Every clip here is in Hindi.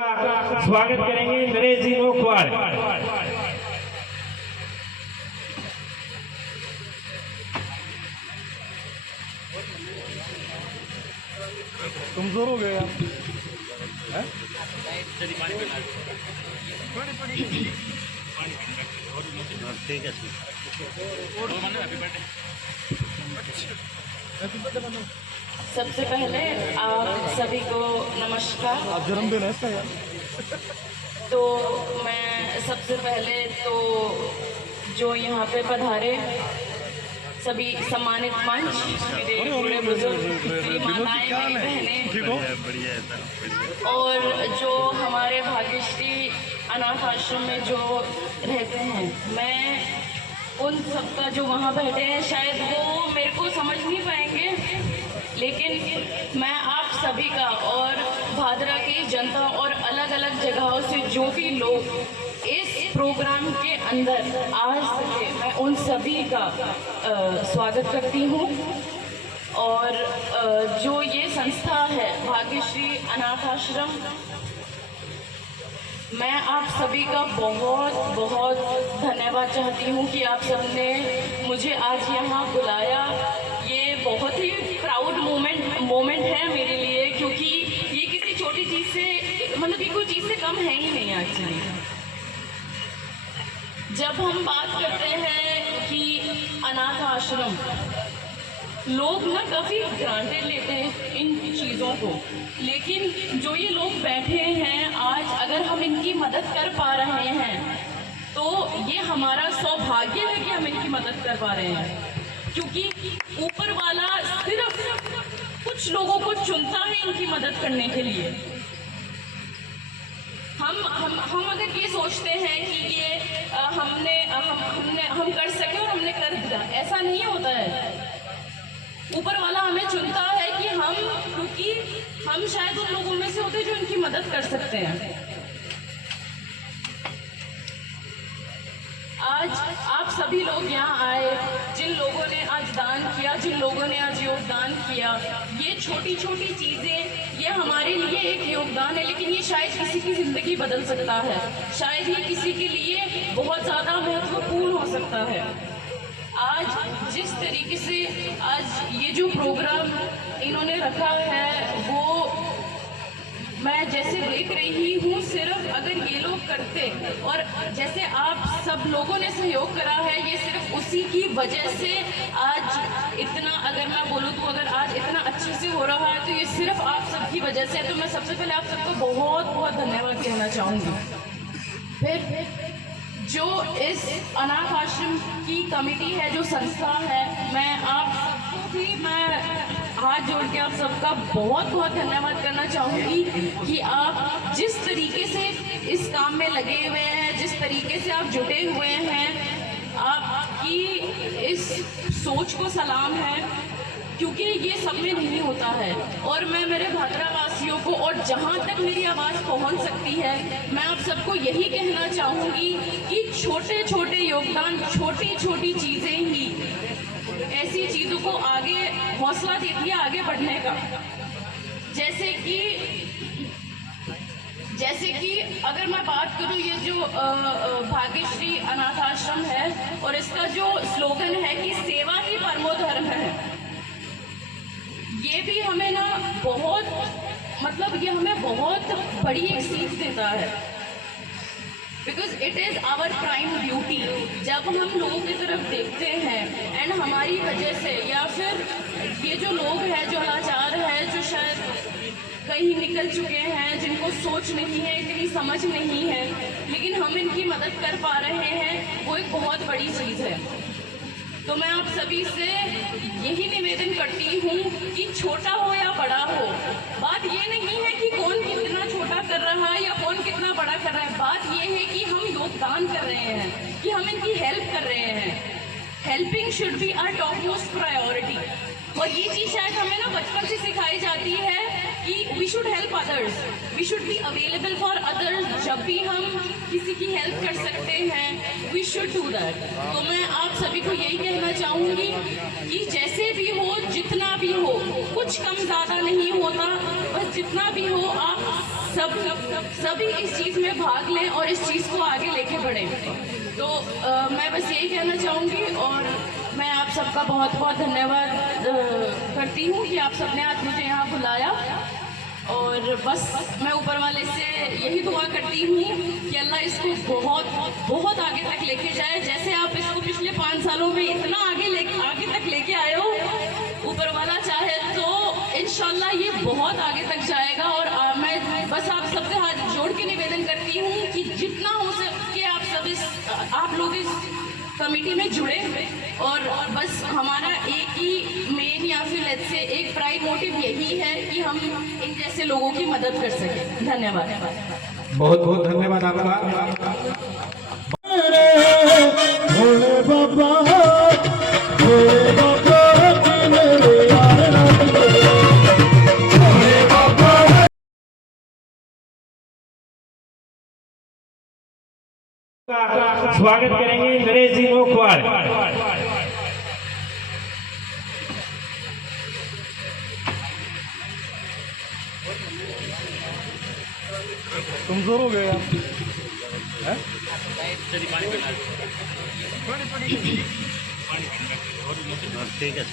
का स्वागत करेंगे नरेश जी नोखवाड़। कमजोर हो गए यार। ठीक है। सबसे पहले आप सभी को नमस्कार। आज जन्मदिन है इसका यार। तो मैं सबसे पहले तो जो यहाँ पे पधारे सभी सम्मानित मंच, मेरे बूढ़े बुजुर्ग, मेरी माताएं, मेरी बहनें और जो हमारे भाग्यश्री अनाथ आश्रम में जो रहते हैं, मैं उन सबका जो वहाँ बैठे हैं शायद वो मेरे को समझ नहीं पाएंगे, लेकिन मैं आप सभी का और भादरा की जनता और अलग अलग जगहों से जो भी लोग इस प्रोग्राम के अंदर आज सके, मैं उन सभी का स्वागत करती हूँ। और जो ये संस्था है भाग्यश्री अनाथ आश्रम, मैं आप सभी का बहुत बहुत धन्यवाद चाहती हूँ कि आप सबने मुझे आज यहाँ बुलाया। ये बहुत ही प्राउड मोमेंट है मेरे लिए, क्योंकि ये किसी छोटी चीज़ से, मतलब ये कोई चीज़ से कम है ही नहीं एक्चुअली। जब हम बात करते हैं कि अनाथ आश्रम, लोग ना काफ़ी ग्रांटेड लेते हैं इन चीज़ों को, लेकिन जो ये लोग बैठे हैं आज, अगर हम इनकी मदद कर पा रहे हैं तो ये हमारा सौभाग्य है कि हम इनकी मदद कर पा रहे हैं, क्योंकि ऊपर वाला सिर्फ कुछ लोगों को चुनता है इनकी मदद करने के लिए। हम अगर ये सोचते हैं कि ये हम कर सके और हमने कर दिया, ऐसा नहीं होता है। ऊपर वाला हमें चुनता है कि क्योंकि हम शायद उन लोगों में से होते हैं जो इनकी मदद कर सकते हैं। आज आप सभी लोग यहाँ आए, जिन लोगों ने आज दान किया, जिन लोगों ने आज योगदान किया, ये छोटी छोटी चीज़ें, ये हमारे लिए एक योगदान है, लेकिन ये शायद किसी की ज़िंदगी बदल सकता है, शायद ये किसी के लिए बहुत ज़्यादा महत्वपूर्ण हो सकता है। आज जिस तरीके से आज ये जो प्रोग्राम इन्होंने रखा है, वो मैं जैसे देख रही हूँ, सिर्फ अगर ये लोग करते और जैसे आप सब लोगों ने सहयोग करा है, ये सिर्फ उसी की वजह से आज इतना, अगर मैं बोलूँ तो अगर आज इतना अच्छे से हो रहा है तो ये सिर्फ आप सबकी वजह से है। तो मैं सबसे पहले आप सबको बहुत बहुत धन्यवाद कहना चाहूँगी। फिर जो इस अनाथ आश्रम की कमेटी है, जो संस्था है, मैं आप सबको भी हाथ जोड़ के आप सबका बहुत बहुत धन्यवाद करना चाहूँगी कि आप जिस तरीके से इस काम में लगे हुए हैं, जिस तरीके से आप जुटे हुए हैं, आपकी इस सोच को सलाम है, क्योंकि ये सब में नहीं होता है। और मैं मेरे भादरा वासियों को, और जहाँ तक मेरी आवाज़ पहुँच सकती है, मैं आप सबको यही कहना चाहूँगी कि छोटे छोटे योगदान, छोटी छोटी चीज़ें ही ऐसी चीज़ों को आगे हौसला देती है आगे बढ़ने का। जैसे कि अगर मैं बात करूँ, ये जो भाग्यश्री अनाथ आश्रम है और इसका जो स्लोगन है कि सेवा ही परमो धर्म है, ये भी हमें ना बहुत, मतलब ये हमें बहुत बड़ी एक सीख देता है, because it is our prime duty. जब हम लोगों की तरफ देखते हैं एंड हमारी वजह से, या फिर ये जो लोग हैं जो लाचार हैं, जो शायद कहीं निकल चुके हैं, जिनको सोच नहीं है, इतनी समझ नहीं है, लेकिन हम इनकी मदद कर पा रहे हैं, वो एक बहुत बड़ी चीज़ है। तो मैं आप सभी से यही निवेदन करती हूँ कि छोटा हो या बड़ा हो, बात ये नहीं है कि कौन कितना छोटा कर रहा है या कौन कितना बड़ा कर रहा है, बात ये है कि हम योगदान कर रहे हैं, कि हम इनकी हेल्प कर रहे हैं। Helping should be our top most priority. और ये चीज़ शायद हमें ना बचपन से सिखाई जाती है कि we should help others, we should be available for others. जब भी हम किसी की हेल्प कर सकते हैं, वी शुड डू दैट। तो मैं आप सभी को यही कहना चाहूँगी कि जैसे भी हो, जितना भी हो, कुछ कम ज़्यादा नहीं होता, बस जितना भी हो आप सभी इस चीज़ में भाग लें और इस चीज़ को आगे लेके बढ़ें। तो मैं बस यही कहना चाहूँगी और मैं आप सबका बहुत बहुत धन्यवाद करती हूँ कि आप सबने आज मुझे यहाँ बुलाया। और बस मैं ऊपर वाले से यही दुआ करती हूँ कि अल्लाह इसको बहुत बहुत आगे तक लेके जाए। जैसे आप इसको पिछले 5 सालों में इतना आगे तक लेके आए हो, ऊपर वाला चाहे तो इंशाल्लाह ये बहुत आगे तक जाएगा। और मैं बस आप सबसे हाथ जोड़ के निवेदन करती हूँ कि जितना हो सके आप लोग इस कमेटी में जुड़े। और बस हमारा एक ही मेन या फिर लेट्स से एक प्राइड मोटिव यही है कि हम इन जैसे लोगों की मदद कर सकें। धन्यवाद। बहुत बहुत धन्यवाद आपका। स्वागत करेंगे नरेश जी नोखवाड़। कमजोर हो गए यार। हैं? ठीक है।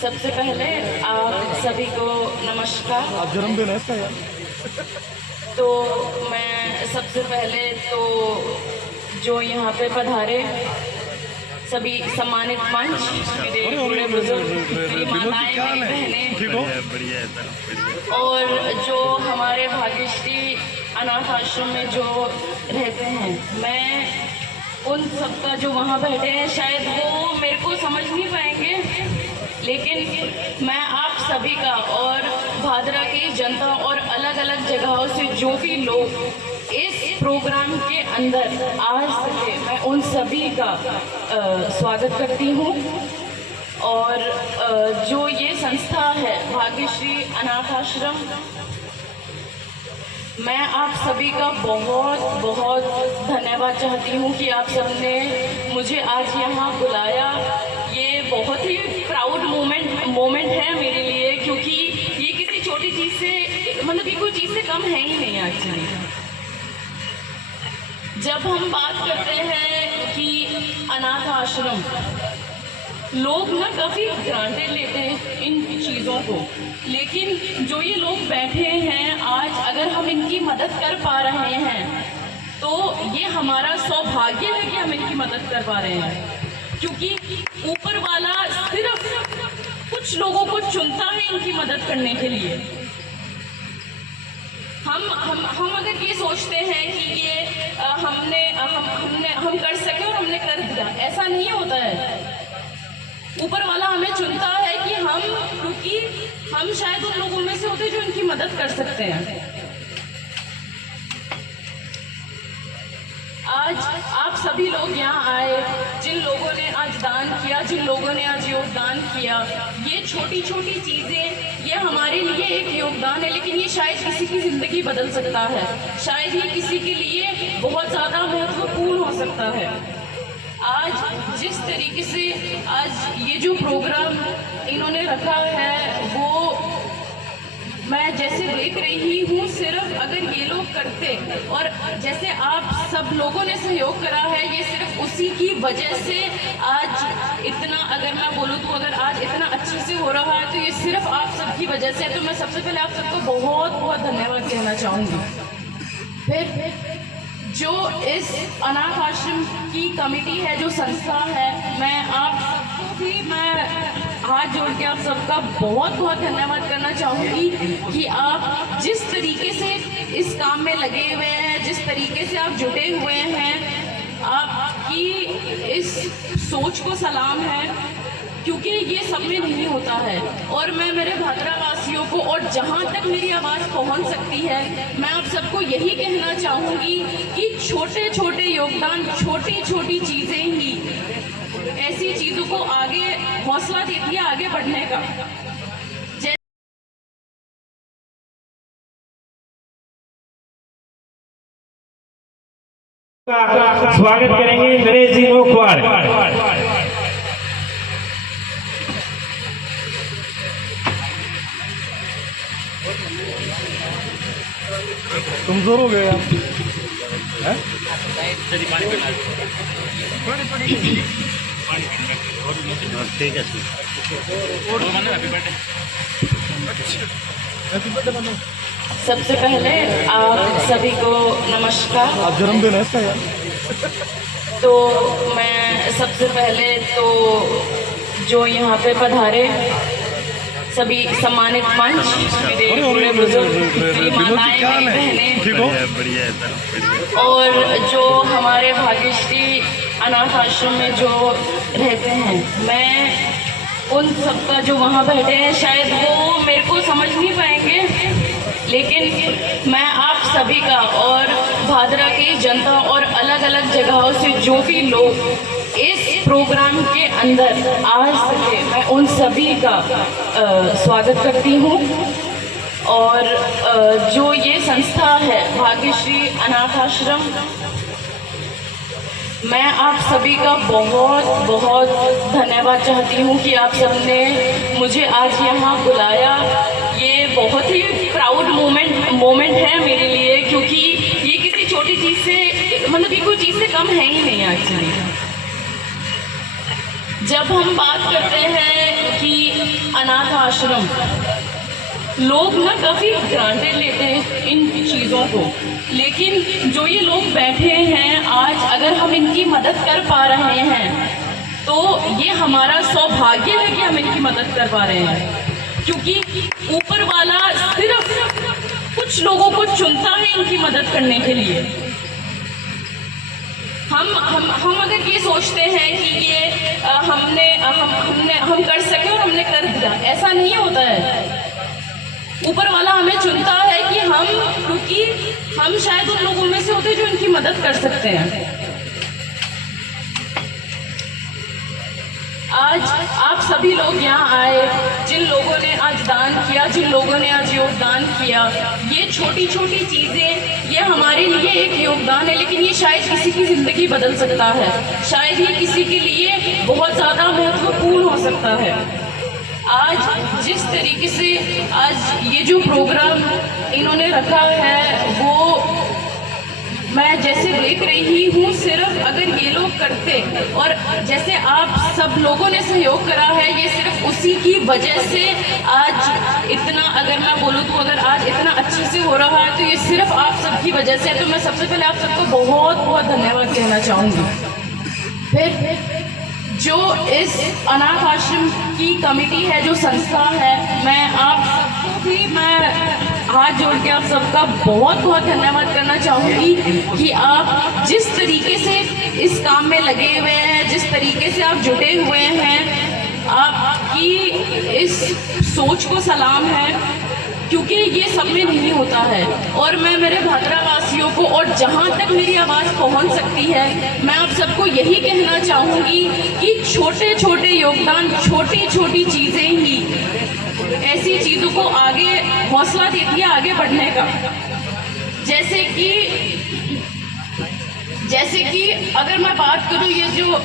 सबसे पहले आप सभी को नमस्कार। आज जन्मदिन है इसका यार। तो मैं सबसे पहले तो जो यहाँ पे पधारे सभी सम्मानित मंच, मेरे बड़े बुजुर्ग, मेरी माताएं, मेरी बहनें बढ़िया है और जो हमारे भाग्यश्री अनाथ आश्रम में जो रहते हैं, मैं उन सबका जो वहाँ बैठे हैं शायद वो मेरे को समझ नहीं पाएंगे, लेकिन मैं आप सभी का और भादरा की जनता और अलग अलग जगहों से जो भी लोग इस प्रोग्राम के अंदर आज सके, मैं उन सभी का स्वागत करती हूँ। और जो ये संस्था है भाग्यश्री अनाथ आश्रम, मैं आप सभी का बहुत बहुत धन्यवाद चाहती हूँ कि आप सबने मुझे आज यहाँ बुलाया। ये बहुत ही प्राउड मोमेंट है मेरे लिए, क्योंकि ये किसी छोटी चीज़ से, मतलब ये कोई चीज़ से कम है ही नहीं एक्चुअली। जब हम बात करते हैं कि अनाथ आश्रम, लोग ना काफ़ी ग्रांटेड लेते हैं इन चीज़ों को, लेकिन जो ये लोग बैठे हैं आज, अगर हम इनकी मदद कर पा रहे हैं तो ये हमारा सौभाग्य है कि हम इनकी मदद कर पा रहे हैं, क्योंकि ऊपर वाला सिर्फ कुछ लोगों को चुनता है इनकी मदद करने के लिए। हम अगर ये सोचते हैं कि ये हम कर सके और हमने कर दिया, ऐसा नहीं होता है। ऊपर वाला हमें चुनता है कि क्योंकि हम शायद उन लोगों में से होते जो इनकी मदद कर सकते हैं। आज आप सभी लोग यहाँ आए, जिन लोगों ने आज दान किया, जिन लोगों ने आज योगदान किया, ये छोटी छोटी चीज़ें, ये हमारे लिए एक योगदान है, लेकिन ये शायद किसी की ज़िंदगी बदल सकता है, शायद ये किसी के लिए बहुत ज़्यादा महत्वपूर्ण हो सकता है। आज जिस तरीके से आज ये जो प्रोग्राम इन्होंने रखा है, वो मैं जैसे देख रही हूँ, सिर्फ अगर ये लोग करते और जैसे आप सब लोगों ने सहयोग करा है, ये सिर्फ उसी की वजह से आज इतना, अगर मैं बोलूँ तो अगर आज इतना अच्छे से हो रहा है तो ये सिर्फ आप सबकी वजह से है। तो मैं सबसे पहले आप सबको बहुत बहुत धन्यवाद कहना चाहूँगी। फिर जो इस अनाथ आश्रम की कमेटी है, जो संस्था है, मैं आप सबको भी हाथ जोड़ के आप सबका बहुत बहुत धन्यवाद करना चाहूँगी कि आप जिस तरीके से इस काम में लगे हुए हैं, जिस तरीके से आप जुटे हुए हैं, आपकी इस सोच को सलाम है, क्योंकि ये सब में नहीं होता है। और मैं मेरे भादरा वासियों को, और जहाँ तक मेरी आवाज़ पहुँच सकती है, मैं आप सबको यही कहना चाहूँगी कि छोटे छोटे योगदान, छोटी छोटी चीज़ें ही ऐसी चीज़ों को आगे हौसला देती है आगे बढ़ने का। स्वागत करेंगे नरेश जी नोखवाड़। कमजोर हो गए आप हैं? चलिए पानी पीना ठीक है सबसे पहले आप सभी को नमस्कार। आज जन्मदिन है इसका यार। तो मैं सबसे पहले तो जो यहाँ पे पधारे सभी सम्मानित मंच, मेरे अरे, बूढ़े बुजुर्ग, मेरी विनोद जी माताएं, क्या हाल मेरी है? बहनें ठीक हो? बढ़िया है सर, बढ़िया। और जो हमारे भाग्यश्री अनाथ आश्रम में जो रहते हैं, मैं उन सबका जो वहाँ बैठे हैं शायद वो मेरे को समझ नहीं पाएंगे, लेकिन मैं आप सभी का और भादरा की जनता और अलग अलग जगहों से जो भी लोग इस प्रोग्राम के अंदर आज सके, मैं उन सभी का स्वागत करती हूँ। और जो ये संस्था है भाग्यश्री अनाथ आश्रम, मैं आप सभी का बहुत बहुत धन्यवाद चाहती हूँ कि आप सबने मुझे आज यहाँ बुलाया। ये बहुत ही प्राउड मोमेंट है मेरे लिए, क्योंकि ये किसी छोटी चीज़ से, मतलब ये कोई चीज़ से कम है ही नहीं एक्चुअली। जब हम बात करते हैं कि अनाथ आश्रम, लोग ना काफ़ी ग्रांटेड लेते हैं इन चीज़ों को, लेकिन जो ये लोग बैठे हैं आज, अगर हम इनकी मदद कर पा रहे हैं तो ये हमारा सौभाग्य है कि हम इनकी मदद कर पा रहे हैं, क्योंकि ऊपर वाला सिर्फ कुछ लोगों को चुनता है इनकी मदद करने के लिए। हम अगर ये सोचते हैं कि ये हम कर सके और हमने कर दिया, ऐसा नहीं होता है। ऊपर वाला हमें चुनता है कि क्योंकि हम शायद उन लोगों में से होते हैं जो इनकी मदद कर सकते हैं। आज आप सभी लोग यहाँ आए, जिन लोगों ने आज दान किया, जिन लोगों ने आज योगदान किया, ये छोटी छोटी चीज़ें ये हमारे लिए एक योगदान है, लेकिन ये शायद किसी की ज़िंदगी बदल सकता है, शायद ये किसी के लिए बहुत ज़्यादा महत्वपूर्ण हो सकता है। आज जिस तरीके से आज ये जो प्रोग्राम इन्होंने रखा है, वो मैं जैसे देख रही हूँ, सिर्फ अगर ये लोग करते और जैसे आप सब लोगों ने सहयोग करा है, ये सिर्फ उसी की वजह से आज इतना, अगर मैं बोलूँ तो अगर आज इतना अच्छे से हो रहा है तो ये सिर्फ आप सबकी वजह से है। तो मैं सबसे पहले आप सबको बहुत बहुत धन्यवाद कहना चाहूँगी। फिर जो इस अनाथ आश्रम की कमेटी है, जो संस्था है, मैं आप सबको भी हाथ जोड़ के आप सबका बहुत बहुत धन्यवाद करना चाहूँगी कि आप जिस तरीके से इस काम में लगे हुए हैं, जिस तरीके से आप जुटे हुए हैं, आपकी इस सोच को सलाम है, क्योंकि ये सब में नहीं होता है। और मैं मेरे भादरा वासियों को, और जहाँ तक मेरी आवाज़ पहुँच सकती है, मैं आप सबको यही कहना चाहूँगी कि छोटे छोटे योगदान, छोटी छोटी चीज़ें ही ऐसी चीज़ों को आगे हौसला देती है आगे बढ़ने का। जैसे कि अगर मैं बात करूँ, ये जो